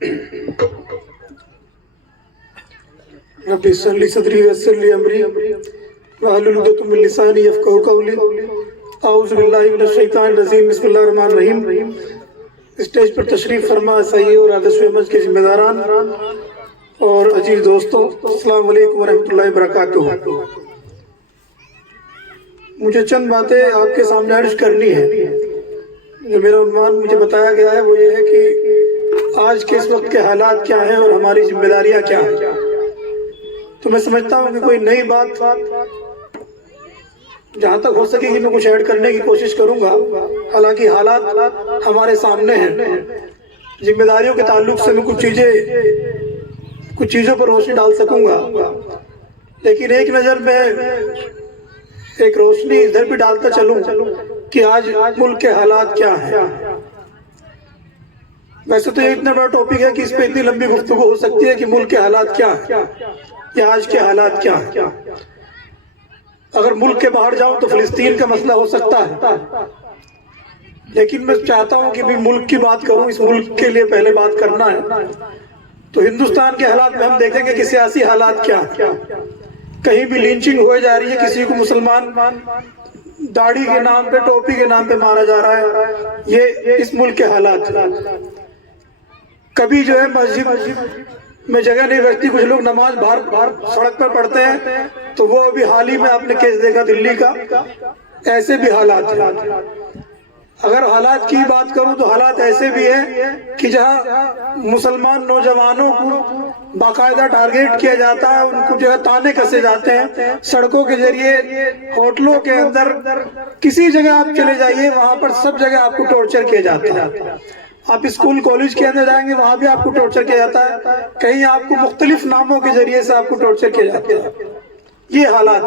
رب اشرح لي صدري ويسر لي امري واحلل عقدة من لساني يفقهوا قولي اعوذ باللہ من الشیطان الرجیم بسم اللہ الرحمن الرحیم۔ اسٹیج پر تشریف فرما سائیے اور آدرس احمد کے ذمہ داران اور عزیز دوستوں، السلام علیکم ورحمۃ اللہ وبرکاتہ۔ مجھے چند باتیں آپ کے سامنے عرض کرنی ہے۔ جو میرا عنوان مجھے بتایا گیا ہے وہ یہ ہے کہ آج کے اس وقت کے حالات کیا ہیں اور ہماری ذمہ داریاں کیا ہیں۔ تو میں سمجھتا ہوں کہ کوئی نئی بات جہاں تک ہو سکے گی میں کچھ ایڈ کرنے کی کوشش کروں گا، حالانکہ حالات ہمارے سامنے ہیں۔ ذمہ داریوں کے تعلق سے میں کچھ چیزوں پر روشنی ڈال سکوں گا، لیکن ایک نظر میں ایک روشنی ادھر بھی ڈالتا چلوں کہ آج ملک کے حالات کیا ہیں۔ ویسے تو یہ اتنا بڑا ٹاپک ہے کہ اس پہ اتنی لمبی گفتگو ہو سکتی ہے کہ ملک کے حالات کیا ہیں یا آج کے حالات کیا ہیں۔ اگر ملک کے باہر جاؤں تو فلسطین کا مسئلہ ہو سکتا ہے، لیکن میں چاہتا ہوں کہ بھی ملک کی بات کروں، اس ملک کے لیے پہلے بات کرنا ہے۔ تو ہندوستان کے حالات میں ہم دیکھیں گے کہ سیاسی حالات کیا ہیں۔ کہیں بھی لینچنگ ہوئے جا رہی ہے، کسی کو مسلمان داڑھی کے نام پہ ٹوپی کے نام پہ مارا جا رہا ہے۔ یہ اس ملک کے حالات۔ کبھی جو ہے مسجد میں جگہ نہیں بچتی، کچھ لوگ نماز باہر سڑک پر پڑھتے ہیں، تو وہ ابھی حال ہی میں آپ نے کیس دیکھا دلی کا۔ ایسے بھی حالات ہیں۔ اگر حالات کی بات کروں تو حالات ایسے بھی ہیں کہ جہاں مسلمان نوجوانوں کو باقاعدہ ٹارگیٹ کیا جاتا ہے، ان کو جو ہے تانے کسے جاتے ہیں سڑکوں کے ذریعے، ہوٹلوں کے اندر، کسی جگہ آپ چلے جائیے وہاں پر سب جگہ آپ کو ٹارچر کیا جاتا ہے۔ آپ اسکول کالج کے اندر جائیں گے وہاں بھی آپ کو ٹارچر کیا جاتا ہے، کہیں آپ کو مختلف ناموں کے ذریعے سے آپ کو ٹارچر کیا جاتا ہے۔ یہ حالات۔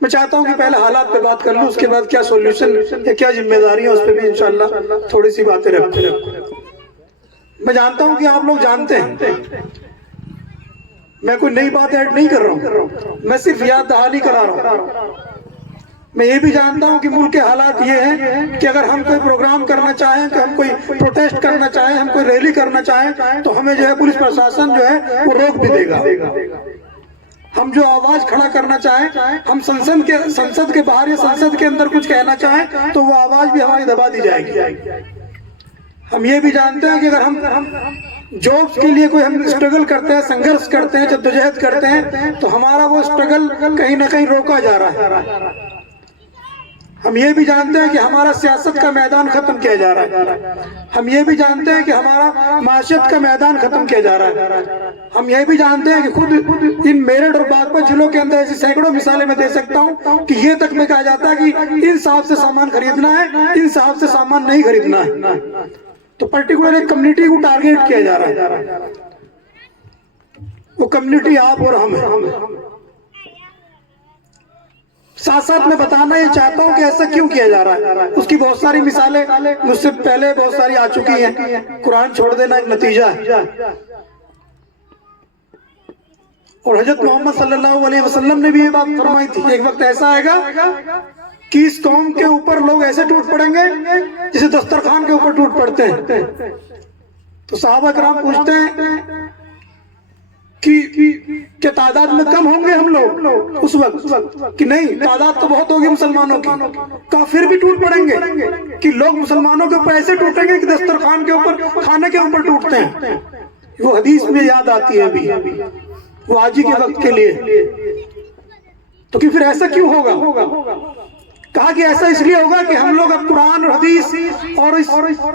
میں چاہتا ہوں کہ پہلے حالات پہ بات کر لوں، اس کے بعد کیا سولوشن یا کیا ذمہ داریاں، اس پہ بھی انشاءاللہ تھوڑی سی باتیں رکھتے ہیں۔ میں جانتا ہوں کہ آپ لوگ جانتے ہیں، میں کوئی نئی بات ایڈ نہیں کر رہا ہوں، میں صرف یاد دہانی کرا رہا ہوں۔ میں یہ بھی جانتا ہوں کہ ملک کے حالات یہ ہیں کہ اگر ہم کوئی پروگرام کرنا چاہیں، کہ ہم کوئی پروٹیسٹ کرنا چاہیں، ہم کوئی ریلی کرنا چاہیں تو ہمیں جو ہے پولیس پرشاسن جو ہے وہ روک بھی دے گا۔ ہم جو آواز کھڑا کرنا چاہیں، ہم سنسد کے باہر یا سنسد کے اندر کچھ کہنا چاہیں تو وہ آواز بھی ہماری دبا دی جائے گی۔ ہم یہ بھی جانتے ہیں کہ اگر ہم جابس کے لیے کوئی ہم اسٹرگل کرتے ہیں، سنگھرش کرتے ہیں، جدوجہد کرتے ہیں تو ہمارا وہ اسٹرگل کہیں نہ کہیں روکا جا رہا ہے۔ ہم یہ بھی جانتے ہیں کہ ہمارا سیاست کا میدان ختم کیا جا رہا ہے۔ ہم یہ بھی جانتے ہیں کہ ہمارا معاشیت کا میدان ختم کیا جا رہا ہے۔ ہم یہ بھی جانتے ہیں کہ خود ان میرٹھ اور باغپت ضلعوں کے اندر ایسی سینکڑوں مثالیں میں دے سکتا ہوں کہ یہ تک میں کہا جاتا ہے کہ ان صاحب سے سامان خریدنا ہے، ان صاحب سے سامان نہیں خریدنا ہے۔ تو پرٹیکولر ایک کمیونٹی کو ٹارگیٹ کیا جا رہا ہے، وہ کمیونٹی آپ اور ہم ہیں۔ ساتھ ساتھ میں بتانا یہ چاہتا ہوں کہ ایسا کیوں کیا جا رہا ہے۔ اس کی بہت ساری مثالیں مجھ سے پہلے بہت ساری آ چکی ہیں۔ قرآن چھوڑ دینا ایک نتیجہ ہے، اور حضرت محمد صلی اللہ علیہ وسلم نے بھی یہ بات فرمائی تھی، ایک وقت ایسا آئے گا کہ اس قوم کے اوپر لوگ ایسے ٹوٹ پڑیں گے جسے دسترخوان کے اوپر ٹوٹ پڑتے ہیں۔ تو صحابہ کرام پوچھتے ہیں کہ تعداد میں کم ہوں گے ہم لوگ اس وقت؟ کہ نہیں، تعداد تو بہت ہوگی مسلمانوں کی۔ کافر بھی ٹوٹ پڑیں گے کہ لوگ مسلمانوں کے اوپر ایسے ٹوٹیں گے کہ دسترخوان کے اوپر، کھانے کے اوپر ٹوٹتے ہیں۔ وہ حدیث میں یاد آتی ہے ابھی، وہ آج ہی کے وقت کے لیے۔ تو کہ پھر ایسا کیوں ہوگا؟ کہا کہ ایسا اس لیے ہوگا کہ ہم لوگ اب قرآن اور حدیث اور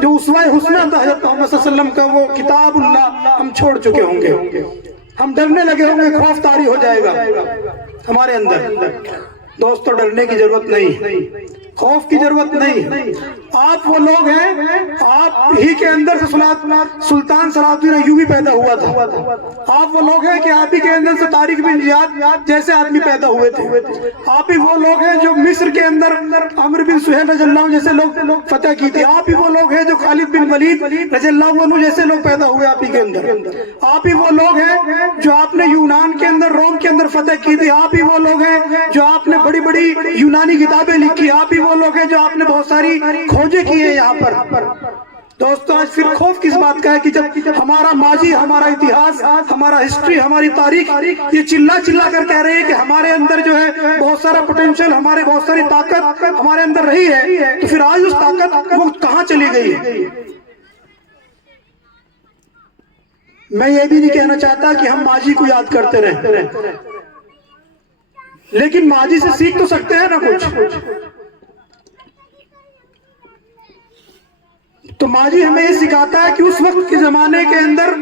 جو اسوہ حسنہ تھا حضرت محمد صلی اللہ علیہ وسلم کا، وہ کتاب اللہ ہم چھوڑ چکے ہوں گے۔ ہم ڈرنے لگے ہوں گے، خوف طاری ہو جائے گا ہمارے اندر۔ دوستو، ڈرنے کی ضرورت نہیں، خوف کی ضرورت نہیں۔ آپ وہ لوگ ہیں، آپ ہی کے اندر سے سلطان صلاح الدین ایوبی پیدا ہوا تھا۔ آپ وہ لوگ ہیں کہ آپ ہی کے اندر سے طارق بن زیاد جیسے آدمی پیدا ہوئے تھے۔ آپ ہی وہ لوگ ہیں جو مصر کے اندر عمرو بن سہیل رضی اللہ عنہ جیسے لوگ فتح کی تھی۔ آپ ہی وہ لوگ ہیں جو خالد بن ولید رضی اللہ عنہ جیسے لوگ پیدا ہوئے آپ ہی کے اندر۔ آپ ہی وہ لوگ ہیں جو آپ نے یونان کے اندر، روم کے اندر فتح کی تھی۔ آپ ہی وہ لوگ ہیں جو آپ نے بڑی بڑی یونانی کتابیں لکھی۔ آپ ہی وہ لوگ ہیں جو آپ نے بہت ساری کھوجیں کی ہیں یہاں پر۔ دوستو آج پھر خوف کس بات کا ہے کہ جب ہمارا ماضی، ہمارا اتہاس، ہمارا ہسٹری، ہماری تاریخ یہ چلا چلا کر کہہ رہے ہیں کہ ہمارے اندر جو ہے بہت سارا پوٹینشل، ہمارے بہت ساری طاقت ہمارے اندر رہی ہے، تو پھر آج اس طاقت وہ کہاں چلی گئی ہے؟ میں یہ بھی نہیں کہنا چاہتا کہ ہم ماضی کو یاد کرتے رہیں، لیکن ماضی سے سیکھ تو سکتے ہیں نا کچھ. تو ماضی ہمیں یہ سکھاتا ہے کہ اس وقت کے زمانے کے اندر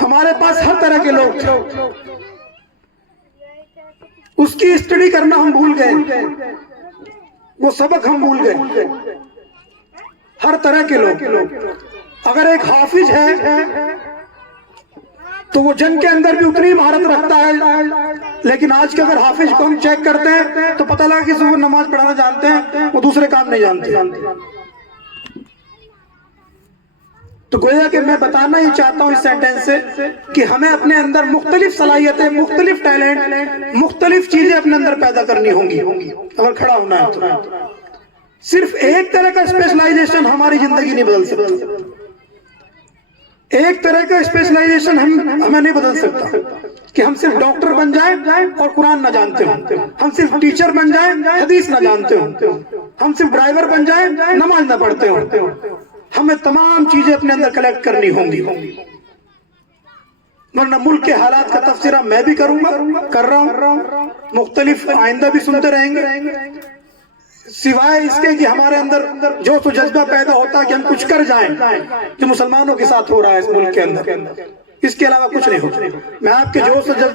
ہمارے پاس ہر طرح کے لوگ تھے، اس کی اسٹڈی کرنا ہم بھول گئے، وہ سبق ہم بھول گئے. ہر طرح کے لوگ، اگر ایک حافظ ہے تو وہ جنگ کے اندر بھی اتنی مہارت رکھتا ہے، لیکن آج کے اگر حافظ کو ہم چیک کرتے ہیں تو پتہ لگا کہ وہ نماز پڑھانا جانتے ہیں، وہ دوسرے کام نہیں جانتے. تو گویا کہ میں بتانا ہی چاہتا ہوں اس سینٹنس سے کہ ہمیں اپنے اندر مختلف صلاحیتیں، مختلف ٹیلنٹ، مختلف چیزیں اپنے اندر پیدا کرنی ہوں گی اگر کھڑا ہونا ہے تو. صرف ایک طرح کا اسپیشلائزیشن ہماری زندگی نہیں بدل سکتا، ایک طرح کا اسپیشلائزیشن ہمیں نہیں بدل سکتا کہ ہم صرف ڈاکٹر بن جائیں اور قرآن نہ جانتے ہوں، ہم صرف ٹیچر بن جائیں حدیث نہ جانتے ہوں، ہم صرف ڈرائیور بن جائیں نماز نہ پڑھتے ہوں. ہمیں تمام چیزیں اپنے اندر کلیکٹ کرنی ہوں گی، ورنہ ملک کے حالات کا تفسیرہ میں بھی کروں گا، کر رہا ہوں، مختلف آئندہ بھی سنتے رہیں گے. سوائے اس کے کہ ہمارے اندر جو تو جذبہ پیدا ہوتا ہے کہ ہم کچھ کر جائیں، جو مسلمانوں کے ساتھ ہو رہا ہے اس ملک کے اندر، اس کے علاوہ کچھ نہیں ہوتا. میں آپ کے جوش و جذبہ